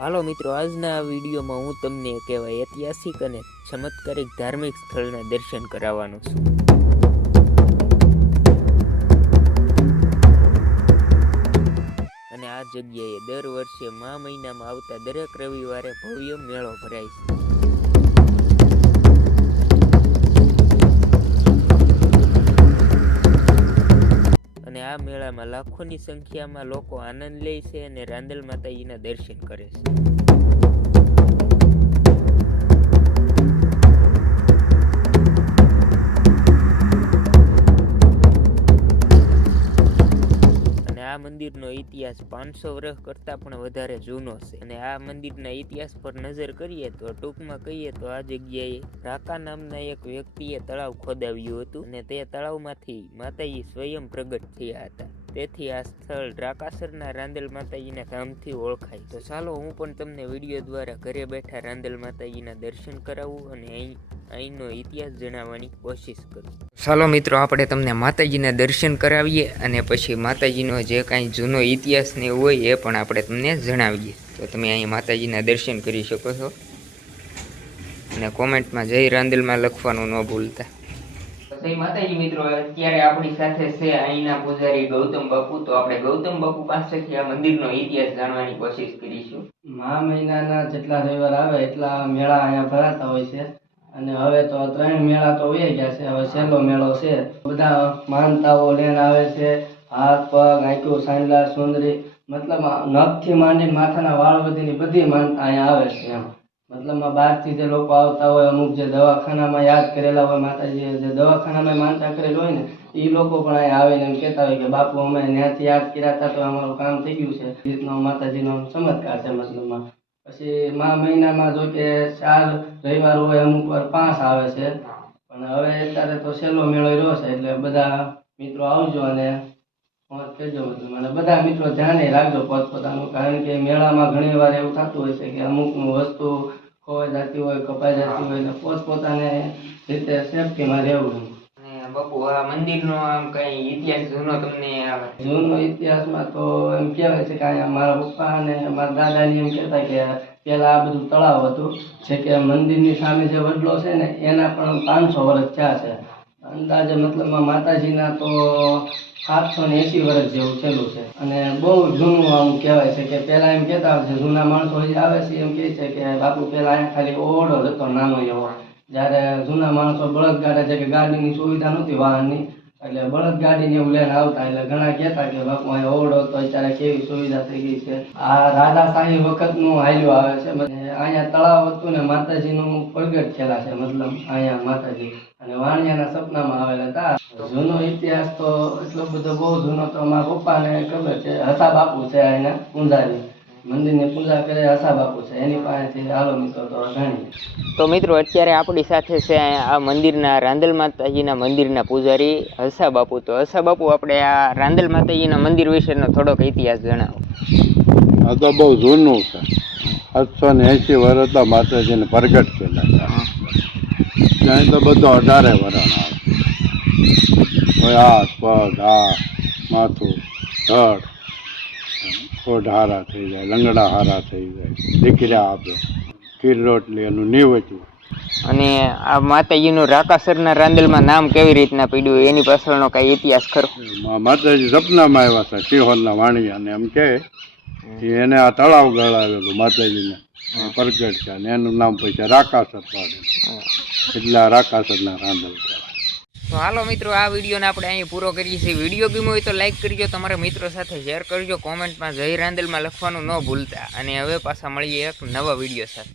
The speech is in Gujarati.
હાલો મિત્રો, આજના આ વિડીયોમાં હું તમને એક એવા ઐતિહાસિક અને ચમત્કારિક ધાર્મિક સ્થળના દર્શન કરાવવાનો છું. અને આ જગ્યાએ દર વર્ષે મહિનામાં આવતા દરેક રવિવારે ભવ્ય મેળો ભરાય છે. અને આ મેળામાં લાખોની સંખ્યામાં લોકો આનંદ લે છે અને રાંદલ માતાજીના દર્શન કરે છે. આ મંદિરનો ઇતિહાસ 500 વર્ષ કરતાં પણ વધારે જૂનો છે. અને આ મંદિરના ઇતિહાસ પર નજર કરીએ તો ટૂંકમાં કહીએ તો આ જગ્યાએ રાકા નામના એક વ્યક્તિએ તળાવ ખોદાવ્યું હતું અને તે તળાવમાંથી માતાજી સ્વયં પ્રગટ થયા હતા. તેથી આ સ્થળ રાકાસરના રાંદલ માતાજીના નામથી ઓળખાય. તો ચાલો હું પણ તમને વિડીયો દ્વારા ઘરે બેઠા રાંદલ માતાજીના દર્શન કરાવું અને અહીંનો ઇતિહાસ જણાવવાની કોશિશ કરું. ચાલો મિત્રો, આપણે તમને માતાજીના દર્શન કરાવીએ અને પછી માતાજીનો જે કાંઈ જૂનો ઇતિહાસ ને હોય એ પણ આપણે તમને જણાવીએ. તો તમે અહીં માતાજીના દર્શન કરી શકો છો અને કોમેન્ટમાં જય રાંદલમાં લખવાનું ન ભૂલતા. જય માતાજી મિત્રો, અત્યારે આપણી સાથે છે અહીંના પૂજારી ગૌતમ બાપુ. તો આપણે ગૌતમ બાપુ પાસેથી આ મંદિરનો ઇતિહાસ જાણવાની કોશિશ કરીશું. મહિનાના જેટલા રવિવાર આવે એટલા મેળા અહીંયા ભરાતા હોય છે. અને હવે તો 3 મેળા તો વહી ગયા છે. હવે છેલ્લો મેળો છે. બધા માનતાઓ લઈને આવે છે. હાથ પગ આંખ્યું સાંડલા સુંદરી મતલબ નખથી માંડીને માથાના વાળ સુધીની બધી માનતા અહીંયા આવે છે. એમ મતલબ બહારથી જે લોકો આવતા હોય, અમુક જે દવાખાનામાં યાદ કરેલા હોય માતાજી, જે દવાખાનામાં માનતા કરેલ હોય ને એ લોકો પણ અહીંયા આવીને એમ કહેતા હોય કે બાપુ અમે ત્યાંથી યાદ કર્યા હતા તો અમારું કામ થઈ ગયું છે. રીતનો માતાજીનો ચમત્કાર છે. મતલબમાં પછી મહિનામાં જો કે 4 રવિવાર હોય, અમુક વાર 5 આવે છે. પણ હવે અત્યારે તો છેલ્લો મેળો રહ્યો છે એટલે બધા મિત્રો આવજો અને કહેજો. મતલબ અને બધા મિત્રો ધ્યાને રાખજો પોતપોતાનું, કારણ કે મેળામાં ઘણી વાર એવું થતું હોય છે કે અમુકનું વસ્તુ ખોવાઈ જતી હોય, કપાઈ જતી હોય, એટલે પોતપોતાને રીતે સેફટીમાં રહેવું. બાપુ, આ મંદિરનો આમ કઈ ઇતિહાસ જૂનો તમને આવે? જૂનો ઇતિહાસમાં તો એમ કહેવાય છે કે અહીંયા મારા પપ્પા અને મારા દાદાની એમ કહેતા કે પેલા આ બધું તળાવ હતું, છે કે મંદિરની સામે જે વડલો છે ને એના પણ 500 વર્ષ થયા છે અંદાજે. મતલબમાં માતાજીના તો 780 વર્ષ જેવું થયેલું છે. અને બહુ જૂનું આમ કહેવાય છે કે પેલા એમ કહેતા હોય છે, જૂના માણસો આવે છે એમ કહે છે કે બાપુ પેલા અહીંયા ખાલી ઓરડો જ હતો નાનો એવો. જ્યારે જૂના માણસો બળદગાડા, છે કે ગાડીની સુવિધા નહોતી વાહનની, એટલે બળદગાડીને એવું લઈને આવતા. એટલે ઘણા કહેતા કે બાપુ અહીંયા ઓરડો તો અત્યારે કેવી સુવિધા થઈ ગઈ છે. આ રાજાશાહી વખતનું હાલ્યું આવે છે. અહીંયા તળાવ હતું ને માતાજીનું પ્રગટ થયેલા છે. મતલબ અહીંયા માતાજી અને વાણિયાના સપનામાં આવેલા હતા. જૂનો ઇતિહાસ તો એટલો બધો બહુ જૂનો તો મારા પપ્પાને ખબર છે. હસા બાપુ છે અહીંના પૂંજારી, મંદિરની પૂજા કરે હસા બાપુ છે, એની પાસેથી હાલો મિત્રો તો જાણીએ. તો મિત્રો, અત્યારે આપણી સાથે છે આ મંદિરના રાંદલ માતાજીના મંદિરના પૂજારી હસા બાપુ. તો હસા બાપુ, આપણે આ રાંદલ માતાજીના મંદિર વિશેનો થોડોક ઇતિહાસ જણાવો. આ તો બહુ જૂનું છે. 780 વર્ષ તો માતાજીને પ્રગટ કરેલા હતા. ત્યાં તો બધો 18 વર્ષ આવે. હાથ પગ, માથું, ધડ, ખોડ હારા થઈ જાય, લંગડા હારા થઈ જાય, દીકરા આપે, ખીર રોટલી એનું નિવેચ્યું. અને આ માતાજીનું રાકાસરના રાંદલમાં નામ કેવી રીતના પડ્યું એની પાછળનો કઈ ઇતિહાસ ખરો? માતાજી સપનામાં આવ્યા હતા સિંહોરના વાણિયાને, એમ કે એને આ તળાવ ગળાવેલું માતાજીને પ્રગટ છે અને એનું નામ પછી રાકાસર પાડ્યું, એટલે આ રાકાસરના રાંદલ. તો હાલો મિત્રો, આ વિડીયોને આપણે અહીં પૂરો કરીએ છીએ. વિડીયો ગમ્યો હોય તો લાઈક કરજો, તમારા મિત્રો સાથે શેર કરજો, કોમેન્ટમાં જય રાંદલમાં લખવાનું ન ભૂલતા. અને હવે પાછા મળીએ એક નવા વિડીયો સાથે.